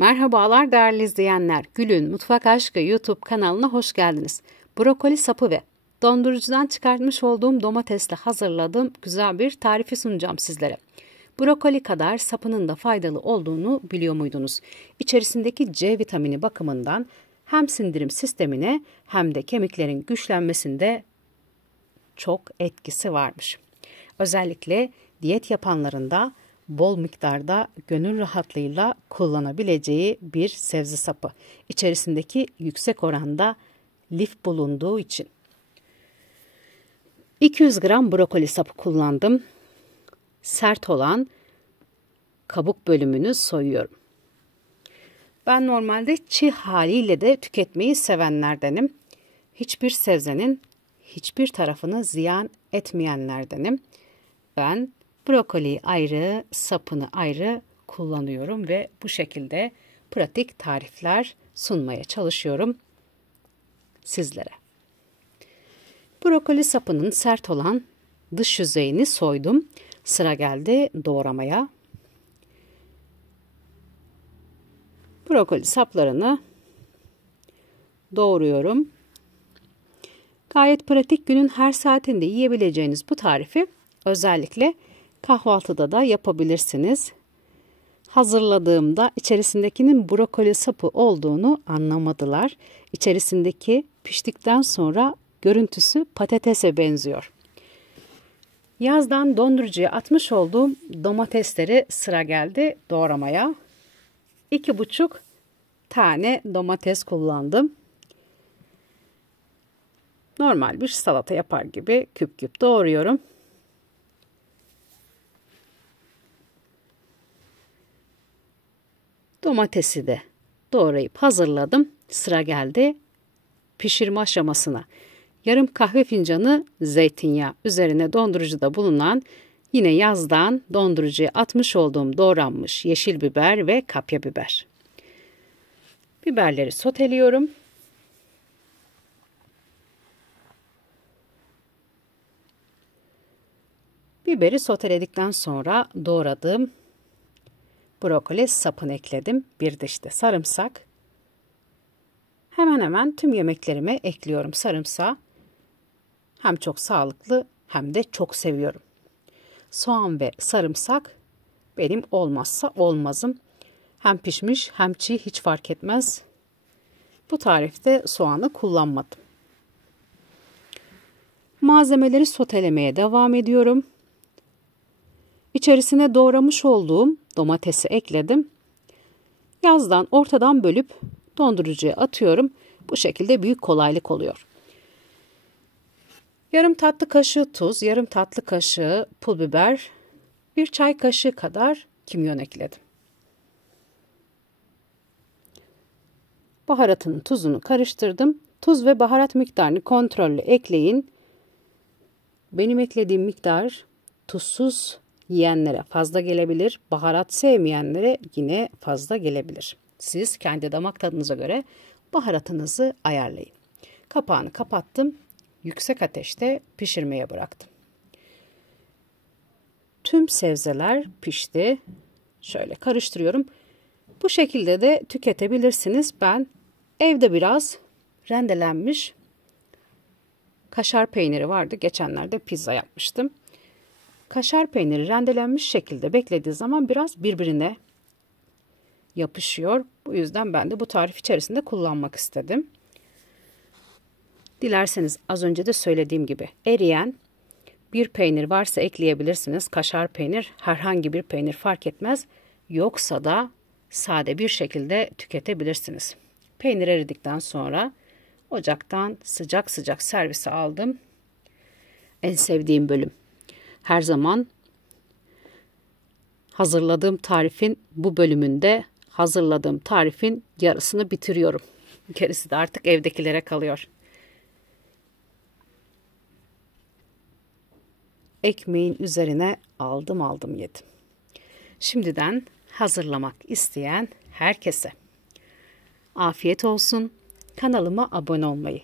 Merhabalar değerli izleyenler. Gül'ün Mutfak Aşkı YouTube kanalına hoş geldiniz. Brokoli sapı ve dondurucudan çıkartmış olduğum domatesle hazırladığım güzel bir tarifi sunacağım sizlere. Brokoli kadar sapının da faydalı olduğunu biliyor muydunuz? İçerisindeki C vitamini bakımından hem sindirim sistemine hem de kemiklerin güçlenmesinde çok etkisi varmış. Özellikle diyet yapanların da bol miktarda gönül rahatlığıyla kullanabileceği bir sebze sapı. İçerisindeki yüksek oranda lif bulunduğu için. 200 gram brokoli sapı kullandım. Sert olan kabuk bölümünü soyuyorum. Ben normalde çiğ haliyle de tüketmeyi sevenlerdenim. Hiçbir sebzenin hiçbir tarafını ziyan etmeyenlerdenim. Ben brokoliyi ayrı, sapını ayrı kullanıyorum ve bu şekilde pratik tarifler sunmaya çalışıyorum sizlere. Brokoli sapının sert olan dış yüzeyini soydum. Sıra geldi doğramaya. Brokoli saplarını doğruyorum. Gayet pratik, günün her saatinde yiyebileceğiniz bu tarifi özellikle kahvaltıda da yapabilirsiniz. Hazırladığımda içerisindekinin brokoli sapı olduğunu anlamadılar. İçerisindeki piştikten sonra görüntüsü patatese benziyor. Yazdan dondurucuya atmış olduğum domatesleri sıra geldi doğramaya. 2,5 tane domates kullandım. Normal bir salata yapar gibi küp küp doğruyorum. Domatesi de doğrayıp hazırladım. Sıra geldi pişirme aşamasına. Yarım kahve fincanı zeytinyağı, üzerine dondurucuda bulunan yine yazdan dondurucuya atmış olduğum doğranmış yeşil biber ve kapya biber. Biberleri soteliyorum. Biberi soteledikten sonra doğradığım brokoli sapını ekledim. Bir diş de sarımsak. Hemen hemen tüm yemeklerime ekliyorum sarımsağı. Hem çok sağlıklı hem de çok seviyorum. Soğan ve sarımsak benim olmazsa olmazım. Hem pişmiş hem çiğ hiç fark etmez. Bu tarifte soğanı kullanmadım. Malzemeleri sotelemeye devam ediyorum. İçerisine doğramış olduğum domatesi ekledim. Yazdan ortadan bölüp dondurucuya atıyorum. Bu şekilde büyük kolaylık oluyor. Yarım tatlı kaşığı tuz, yarım tatlı kaşığı pul biber, 1 çay kaşığı kadar kimyon ekledim. Baharatının tuzunu karıştırdım. Tuz ve baharat miktarını kontrollü ekleyin. Benim eklediğim miktar tuzsuz yiyenlere fazla gelebilir. Baharat sevmeyenlere yine fazla gelebilir. Siz kendi damak tadınıza göre baharatınızı ayarlayın. Kapağını kapattım. Yüksek ateşte pişirmeye bıraktım. Tüm sebzeler pişti. Şöyle karıştırıyorum. Bu şekilde de tüketebilirsiniz. Ben evde biraz rendelenmiş kaşar peyniri vardı. Geçenlerde pizza yapmıştım. Kaşar peyniri rendelenmiş şekilde beklediği zaman biraz birbirine yapışıyor. Bu yüzden ben de bu tarif içerisinde kullanmak istedim. Dilerseniz az önce de söylediğim gibi eriyen bir peynir varsa ekleyebilirsiniz. Kaşar peynir, herhangi bir peynir fark etmez. Yoksa da sade bir şekilde tüketebilirsiniz. Peynir eridikten sonra ocaktan sıcak sıcak servise aldım. En sevdiğim bölüm. Her zaman hazırladığım tarifin bu bölümünde hazırladığım tarifin yarısını bitiriyorum. Gerisi de artık evdekilere kalıyor. Ekmeğin üzerine aldım yedim. Şimdiden hazırlamak isteyen herkese afiyet olsun. Kanalıma abone olmayı,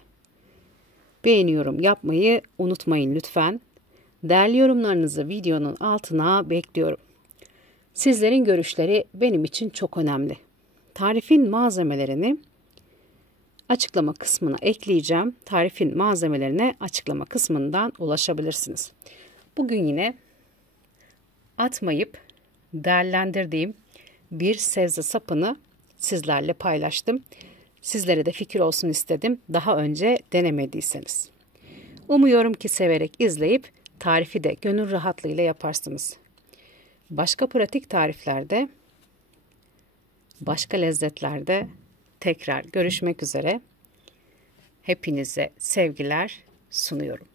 beğeni yorum yapmayı unutmayın lütfen. Değerli yorumlarınızı videonun altına bekliyorum. Sizlerin görüşleri benim için çok önemli. Tarifin malzemelerini açıklama kısmına ekleyeceğim. Tarifin malzemelerine açıklama kısmından ulaşabilirsiniz. Bugün yine atmayıp değerlendirdiğim bir sebze sapını sizlerle paylaştım. Sizlere de fikir olsun istedim, daha önce denemediyseniz. Umuyorum ki severek izleyip tarifi de gönül rahatlığıyla yaparsınız. Başka pratik tariflerde, başka lezzetlerde tekrar görüşmek üzere. Hepinize sevgiler sunuyorum.